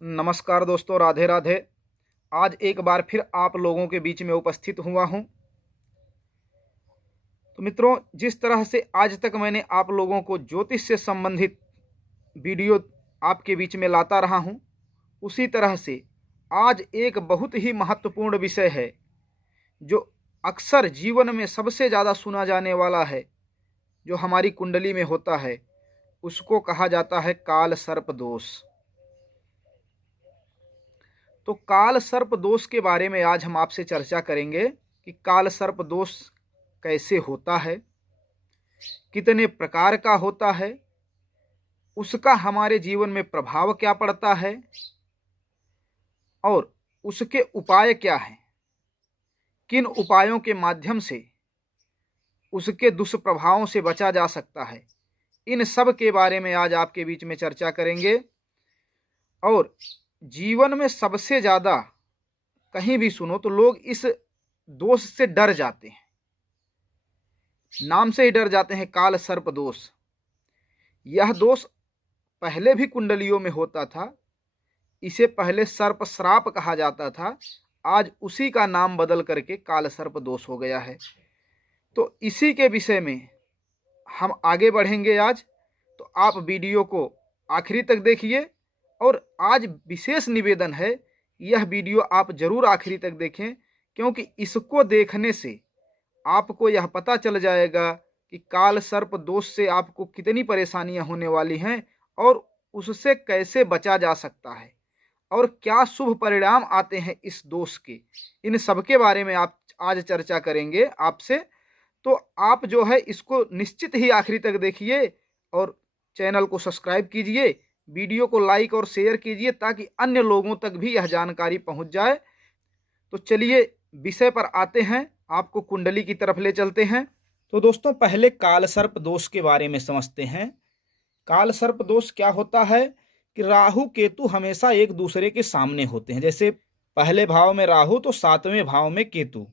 नमस्कार दोस्तों, राधे राधे। आज एक बार फिर आप लोगों के बीच में उपस्थित हुआ हूं। तो मित्रों, जिस तरह से आज तक मैंने आप लोगों को ज्योतिष से संबंधित वीडियो आपके बीच में लाता रहा हूं, उसी तरह से आज एक बहुत ही महत्वपूर्ण विषय है जो अक्सर जीवन में सबसे ज़्यादा सुना जाने वाला है, जो हमारी कुंडली में होता है। उसको कहा जाता है काल सर्प दोष। तो काल सर्प दोष के बारे में आज हम आपसे चर्चा करेंगे कि काल सर्प दोष कैसे होता है, कितने प्रकार का होता है, उसका हमारे जीवन में प्रभाव क्या पड़ता है और उसके उपाय क्या हैं, किन उपायों के माध्यम से उसके दुष्प्रभावों से बचा जा सकता है। इन सब के बारे में आज आपके बीच में चर्चा करेंगे। और जीवन में सबसे ज़्यादा कहीं भी सुनो तो लोग इस दोष से डर जाते हैं, नाम से ही डर जाते हैं, काल सर्प दोष। यह दोष पहले भी कुंडलियों में होता था। इसे पहले सर्प श्राप कहा जाता था, आज उसी का नाम बदल करके काल सर्प दोष हो गया है। तो इसी के विषय में हम आगे बढ़ेंगे आज। तो आप वीडियो को आखिरी तक देखिए। और आज विशेष निवेदन है, यह वीडियो आप जरूर आखिरी तक देखें, क्योंकि इसको देखने से आपको यह पता चल जाएगा कि काल सर्प दोष से आपको कितनी परेशानियां होने वाली हैं और उससे कैसे बचा जा सकता है और क्या शुभ परिणाम आते हैं इस दोष के। इन सब के बारे में आप आज चर्चा करेंगे आपसे। तो आप जो है इसको निश्चित ही आखिरी तक देखिए और चैनल को सब्सक्राइब कीजिए, वीडियो को लाइक और शेयर कीजिए ताकि अन्य लोगों तक भी यह जानकारी पहुंच जाए। तो चलिए विषय पर आते हैं, आपको कुंडली की तरफ ले चलते हैं। तो दोस्तों, पहले काल सर्प दोष के बारे में समझते हैं। काल सर्प दोष क्या होता है कि राहु केतु हमेशा एक दूसरे के सामने होते हैं। जैसे पहले भाव में राहु तो सातवें भाव में केतु,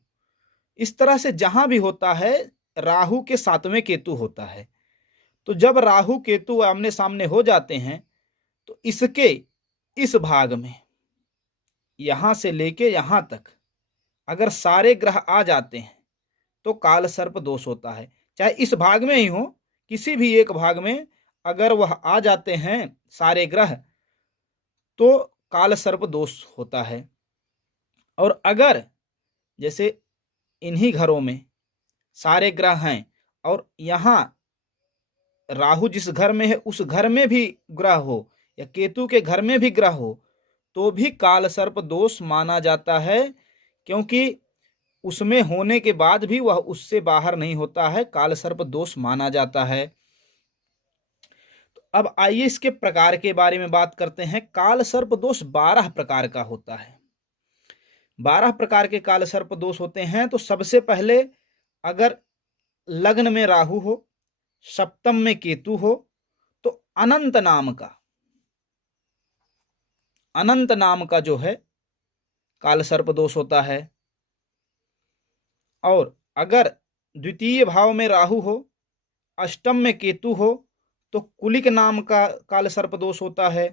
इस तरह से जहां भी होता है राहु के सातवें केतु होता है। तो जब राहु केतु आमने सामने हो जाते हैं तो इसके इस भाग में यहां से लेके यहां तक अगर सारे ग्रह आ जाते हैं तो काल सर्प दोष होता है। चाहे इस भाग में ही हो, किसी भी एक भाग में अगर वह आ जाते हैं सारे ग्रह तो काल सर्प दोष होता है। और अगर जैसे इन्हीं घरों में सारे ग्रह हैं और यहाँ राहु जिस घर में है उस घर में भी ग्रह हो या केतु के घर में भी ग्रह हो तो भी काल सर्प दोष माना जाता है, क्योंकि उसमें होने के बाद भी वह उससे बाहर नहीं होता है, काल सर्प दोष माना जाता है। तो अब आइए इसके प्रकार के बारे में बात करते हैं। काल सर्प दोष 12 प्रकार का होता है। 12 प्रकार के काल सर्प दोष होते हैं। तो सबसे पहले अगर लग्न में राहु हो, सप्तम में केतु हो तो अनंत नाम का जो है काल सर्प दोष होता है। और अगर द्वितीय भाव में राहु हो, अष्टम में केतु हो तो कुलिक नाम का काल सर्प दोष होता है।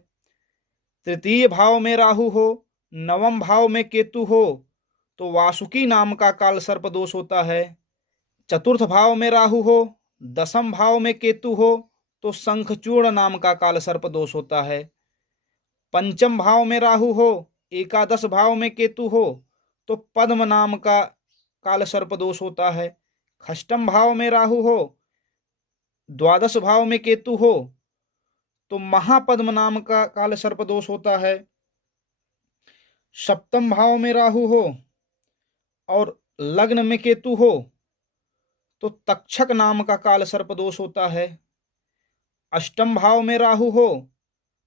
तृतीय भाव में राहु हो, नवम भाव में केतु हो तो वासुकी नाम का काल सर्प दोष होता है। चतुर्थ भाव में राहु हो, दसम भाव में केतु हो तो शंखचूर्ण नाम का काल सर्प दोष होता है। पंचम भाव में राहु हो, एकादश भाव में केतु हो तो पद्म नाम का काल सर्प दोष होता है। षष्ठम भाव में राहु हो, द्वादश भाव में केतु हो तो महापद्म नाम का काल सर्प दोष होता है। सप्तम भाव में राहु हो और लग्न में केतु हो तो तक्षक नाम का काल सर्प दोष होता है। अष्टम भाव में राहु हो,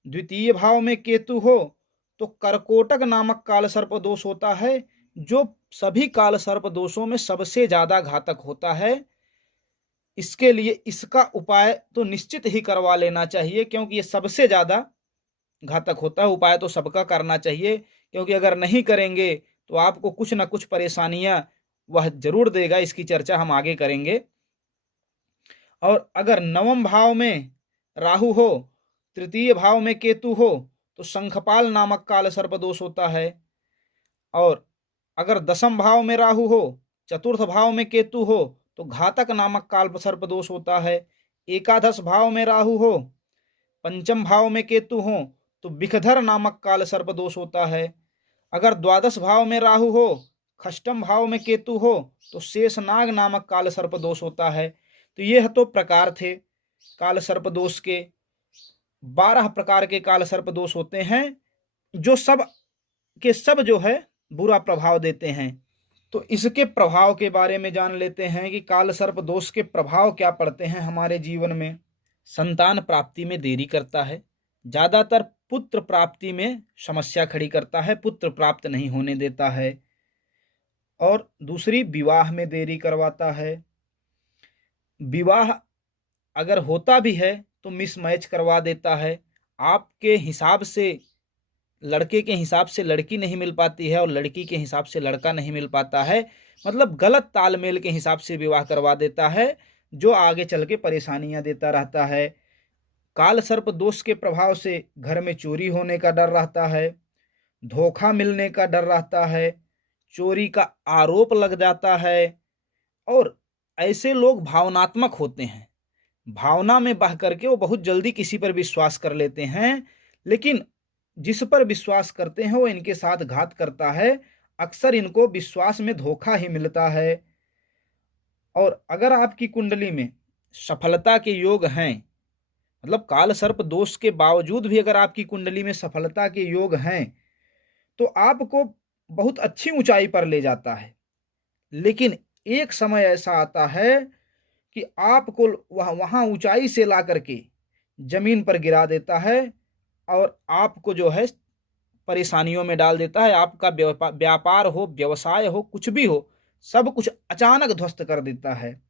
द्वितीय भाव में केतु हो तो कर्कोटक नामक काल सर्प दोष होता है, जो सभी काल सर्प दोषों में सबसे ज्यादा घातक होता है। इसके लिए इसका उपाय तो निश्चित ही करवा लेना चाहिए, क्योंकि ये सबसे ज्यादा घातक होता है। उपाय तो सबका करना चाहिए, क्योंकि अगर नहीं करेंगे तो आपको कुछ ना कुछ परेशानियां वह जरूर देगा। इसकी चर्चा हम आगे करेंगे। और अगर नवम भाव में राहु हो, तृतीय भाव में केतु हो तो शंखपाल नामक काल सर्प दोष होता है। और अगर दसम भाव में राहु हो, चतुर्थ भाव में केतु हो, तो घातक नामक काल सर्प दोष होता है। एकादश भाव में राहु हो, पंचम भाव में केतु हो, तो विखधर नामक काल सर्प दोष होता है। अगर द्वादश भाव में राहु हो, षष्ठम भाव में केतु हो, तो शेषनाग नामक काल सर्प दोष होता है। तो यह तो प्रकार थे काल सर्प दोष के। 12 प्रकार के काल सर्प दोष होते हैं, जो सब के सब जो है बुरा प्रभाव देते हैं। तो इसके प्रभाव के बारे में जान लेते हैं कि काल सर्प दोष के प्रभाव क्या पड़ते हैं हमारे जीवन में। संतान प्राप्ति में देरी करता है, ज़्यादातर पुत्र प्राप्ति में समस्या खड़ी करता है, पुत्र प्राप्त नहीं होने देता है। और दूसरी, विवाह में देरी करवाता है। विवाह अगर होता भी है तो मिसमैच करवा देता है। आपके हिसाब से, लड़के के हिसाब से लड़की नहीं मिल पाती है और लड़की के हिसाब से लड़का नहीं मिल पाता है, मतलब गलत तालमेल के हिसाब से विवाह करवा देता है, जो आगे चल के परेशानियां देता रहता है। काल सर्प दोष के प्रभाव से घर में चोरी होने का डर रहता है, धोखा मिलने का डर रहता है, चोरी का आरोप लग जाता है। और ऐसे लोग भावनात्मक होते हैं, भावना में बह करके वो बहुत जल्दी किसी पर विश्वास कर लेते हैं, लेकिन जिस पर विश्वास करते हैं वो इनके साथ घात करता है। अक्सर इनको विश्वास में धोखा ही मिलता है। और अगर आपकी कुंडली में सफलता के योग हैं, मतलब काल सर्प दोष के बावजूद भी अगर आपकी कुंडली में सफलता के योग हैं, तो आपको बहुत अच्छी ऊंचाई पर ले जाता है। लेकिन एक समय ऐसा आता है कि आपको वहां ऊंचाई से ला करके जमीन पर गिरा देता है और आपको जो है परेशानियों में डाल देता है। आपका व्यापार हो, व्यवसाय हो, कुछ भी हो, सब कुछ अचानक ध्वस्त कर देता है।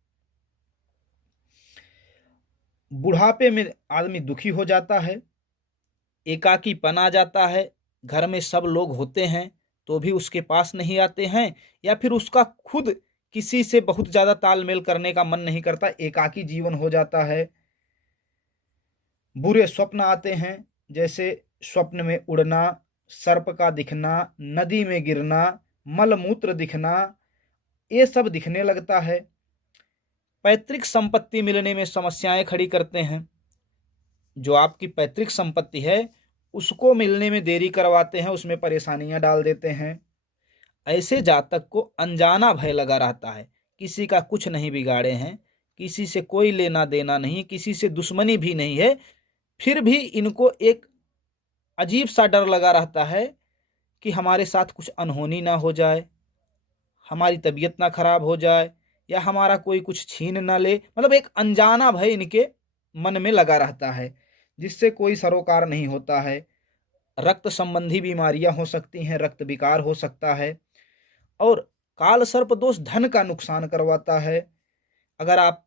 बुढ़ापे में आदमी दुखी हो जाता है, एकाकीपन आ जाता है, घर में सब लोग होते हैं तो भी उसके पास नहीं आते हैं, या फिर उसका खुद किसी से बहुत ज़्यादा तालमेल करने का मन नहीं करता, एकाकी जीवन हो जाता है। बुरे स्वप्न आते हैं, जैसे स्वप्न में उड़ना, सर्प का दिखना, नदी में गिरना, मलमूत्र दिखना, ये सब दिखने लगता है। पैतृक संपत्ति मिलने में समस्याएं खड़ी करते हैं, जो आपकी पैतृक संपत्ति है उसको मिलने में देरी करवाते हैं, उसमें परेशानियां डाल देते हैं। ऐसे जातक को अनजाना भय लगा रहता है, किसी का कुछ नहीं बिगाड़े हैं, किसी से कोई लेना देना नहीं, किसी से दुश्मनी भी नहीं है, फिर भी इनको एक अजीब सा डर लगा रहता है कि हमारे साथ कुछ अनहोनी ना हो जाए, हमारी तबीयत ना खराब हो जाए, या हमारा कोई कुछ छीन ना ले। मतलब एक अनजाना भय इनके मन में लगा रहता है, जिससे कोई सरोकार नहीं होता है। रक्त संबंधी बीमारियां हो सकती हैं, रक्त विकार हो सकता है। और काल सर्प दोष धन का नुकसान करवाता है। अगर आप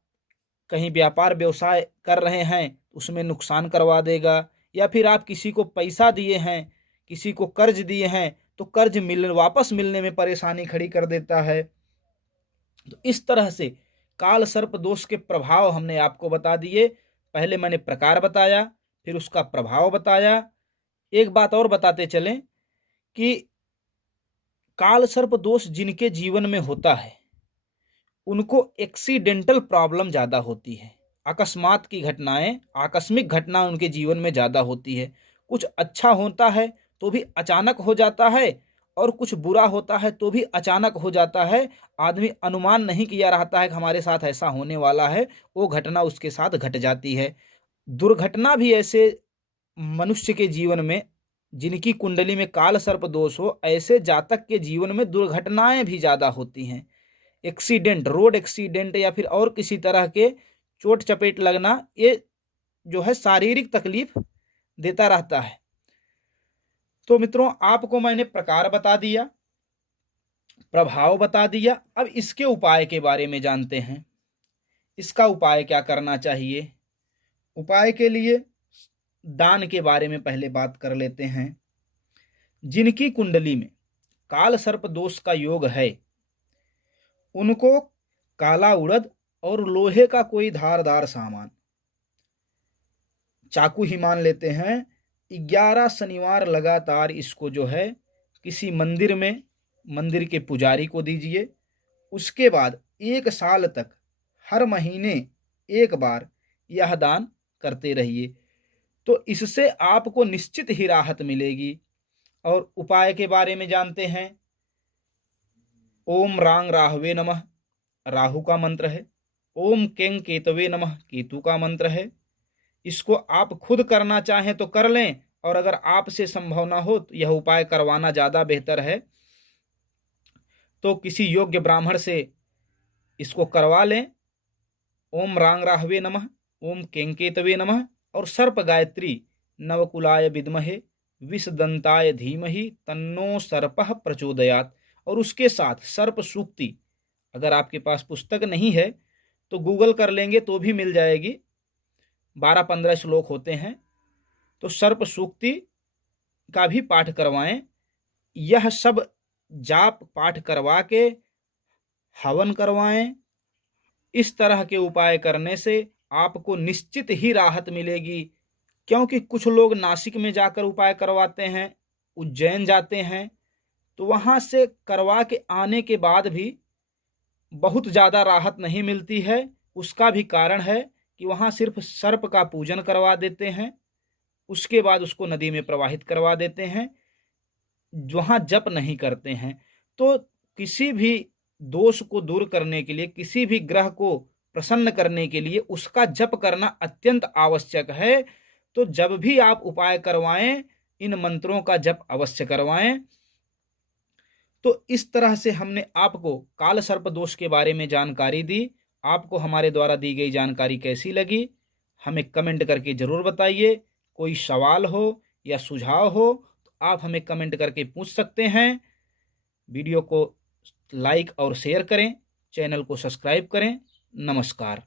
कहीं व्यापार व्यवसाय कर रहे हैं उसमें नुकसान करवा देगा, या फिर आप किसी को पैसा दिए हैं, किसी को कर्ज दिए हैं, तो कर्ज वापस मिलने में परेशानी खड़ी कर देता है। तो इस तरह से काल सर्प दोष के प्रभाव हमने आपको बता दिए। पहले मैंने प्रकार बताया, फिर उसका प्रभाव बताया। एक बात और बताते चलें कि काल सर्प दोष जिनके जीवन में होता है उनको एक्सीडेंटल प्रॉब्लम ज़्यादा होती है, अकस्मात की घटनाएं, आकस्मिक घटना उनके जीवन में ज़्यादा होती है। कुछ अच्छा होता है तो भी अचानक हो जाता है, और कुछ बुरा होता है तो भी अचानक हो जाता है। आदमी अनुमान नहीं किया रहता है कि हमारे साथ ऐसा होने वाला है, वो घटना उसके साथ घट जाती है। दुर्घटना भी ऐसे मनुष्य के जीवन में, जिनकी कुंडली में काल सर्प दोष हो, ऐसे जातक के जीवन में दुर्घटनाएं भी ज़्यादा होती हैं। एक्सीडेंट, रोड एक्सीडेंट या फिर और किसी तरह के चोट चपेट लगना, ये जो है शारीरिक तकलीफ देता रहता है। तो मित्रों, आपको मैंने प्रकार बता दिया, प्रभाव बता दिया। अब इसके उपाय के बारे में जानते हैं। इसका उपाय क्या करना चाहिए? उपाय के लिए दान के बारे में पहले बात कर लेते हैं। जिनकी कुंडली में काल सर्प दोष का योग है, उनको काला उड़द और लोहे का कोई धारदार सामान, चाकू ही मान लेते हैं, 11 शनिवार लगातार इसको जो है किसी मंदिर में, मंदिर के पुजारी को दीजिए। उसके बाद 1 साल तक हर महीने एक बार यह दान करते रहिए, तो इससे आपको निश्चित ही राहत मिलेगी। और उपाय के बारे में जानते हैं। ओम रांग राहवे नमः, राहु का मंत्र है। ओम केंग केतवे नमः, केतु का मंत्र है। इसको आप खुद करना चाहें तो कर लें, और अगर आपसे संभव ना हो तो यह उपाय करवाना ज़्यादा बेहतर है, तो किसी योग्य ब्राह्मण से इसको करवा लें। ओम रांग राहवे नमः, ओम केंकेतवे नमः और सर्प गायत्री, नवकुलाय विद्महे विषदंताय धीमहि तन्नो सर्पः प्रचोदयात्। और उसके साथ सर्प सूक्ति, अगर आपके पास पुस्तक नहीं है तो गूगल कर लेंगे तो भी मिल जाएगी। 12-15 श्लोक होते हैं, तो सर्प सूक्ति का भी पाठ करवाएं। यह सब जाप पाठ करवा के हवन करवाएं। इस तरह के उपाय करने से आपको निश्चित ही राहत मिलेगी। क्योंकि कुछ लोग नासिक में जाकर उपाय करवाते हैं, उज्जैन जाते हैं, तो वहाँ से करवा के आने के बाद भी बहुत ज़्यादा राहत नहीं मिलती है। उसका भी कारण है कि वहाँ सिर्फ सर्प का पूजन करवा देते हैं, उसके बाद उसको नदी में प्रवाहित करवा देते हैं, वहाँ जप नहीं करते हैं। तो किसी भी दोष को दूर करने के लिए, किसी भी ग्रह को प्रसन्न करने के लिए उसका जप करना अत्यंत आवश्यक है। तो जब भी आप उपाय करवाएं, इन मंत्रों का जप अवश्य करवाएं। तो इस तरह से हमने आपको काल सर्प दोष के बारे में जानकारी दी। आपको हमारे द्वारा दी गई जानकारी कैसी लगी, हमें कमेंट करके ज़रूर बताइए। कोई सवाल हो या सुझाव हो तो आप हमें कमेंट करके पूछ सकते हैं। वीडियो को लाइक और शेयर करें, चैनल को सब्सक्राइब करें। नमस्कार।